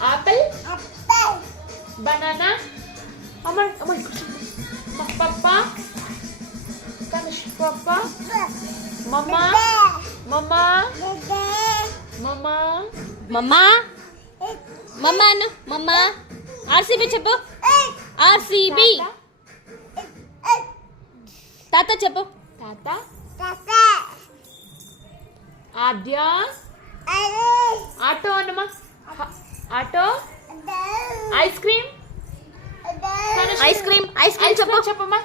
Apple. Banana. Amar. Papa. Tanush. Papa. Mama. Mama. Mama. మమ్మా మమ్మా అను మమ్మా ఆర్సీబీ చెప్పు ఆర్సీబీ తాత చెప్పు Tata. Adya. Auto anama. Auto. Ice cream. Ice cream చెప్పు చెప్పమ్మా.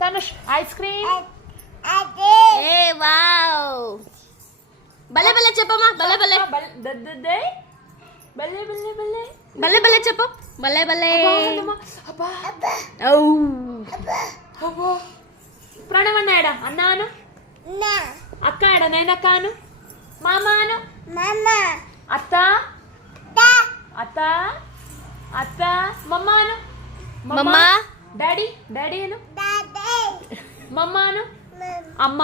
Tanush. Ice cream. ఏ వావ్ భలే భలే చెప్పమ్మా భలే భలే భలే భలే చెప్పు భలే భలే ఔ ప్రణవన్న ఎడ అన్నాను అక్క ఎడ నేనక్క అను మామ అను అత్త అత్త అత్త మమ్మ అను మమ్మా డాడీ అను మమ్మ అను అమ్మ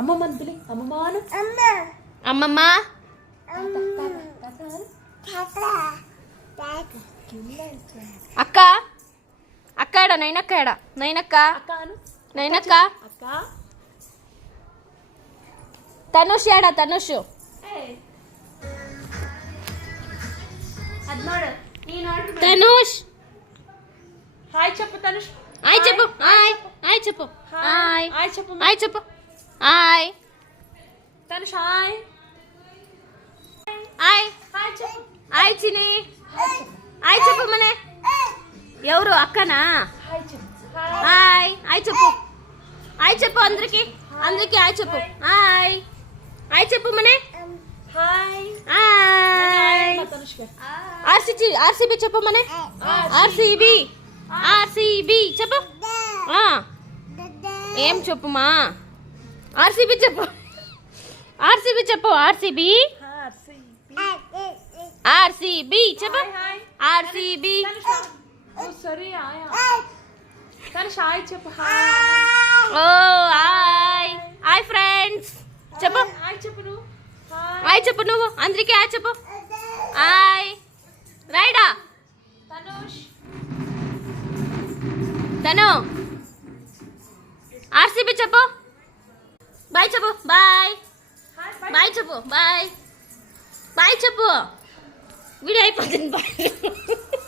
అమ్మమ్మ అంతులే అమ్మమ్మ అను అమ్మమ్మ అక్క అక్క ఎడ నైనక్క ఎడ నైనక్క అక్క అను నైనక్క అక్క తనుష్ ఎడ తనుష్ అది నోడు ఈ నోడు తనుష్ హాయ్ చెప్పు తనుష్ హాయ్ చెప్పు హాయ్ హాయ్ చెప్పు హాయ్ హాయ్ చెప్పు హాయ్ చెప్పు hi Tanush hi hi hi చెప్పు హాయ్ చిని హాయ్ చెప్పు మనే ఎవరు అక్కనా హాయ్ చెప్పు హాయ్ హాయ్ చెప్పు హాయ్ చెప్పు అందరికి హాయ్ చెప్పు హాయ్ హాయ్ చెప్పు మనే హాయ్ హాయ్ తనుష్క ఆర్సీబీ చెప్పు మనే ఆర్సీబీ చెప్పు ఏం చెప్పుమా ఆర్సీబీ చెప్పు ఆర్సీబీ చెప్పు ఆర్సీబీ చెప్పు ఆర్సీబీ సరే తనుష్ హాయ్ చెప్పు ఓ హాయ్ హాయ్ ఫ్రెండ్స్ చెప్పు హాయ్ చెప్పు నువ్వు హాయ్ చెప్పు నువ్వు అందరికీ హాయ్ చెప్పు హాయ్ రైడా తనుష్ తను ఆర్సీబీ చెప్పు బాయ్ చెప్పు బాయ్ బాయ్ చెప్పు బాయ్ బాయ్ చెప్పు వీడియో అయిపోతుంది బాయ్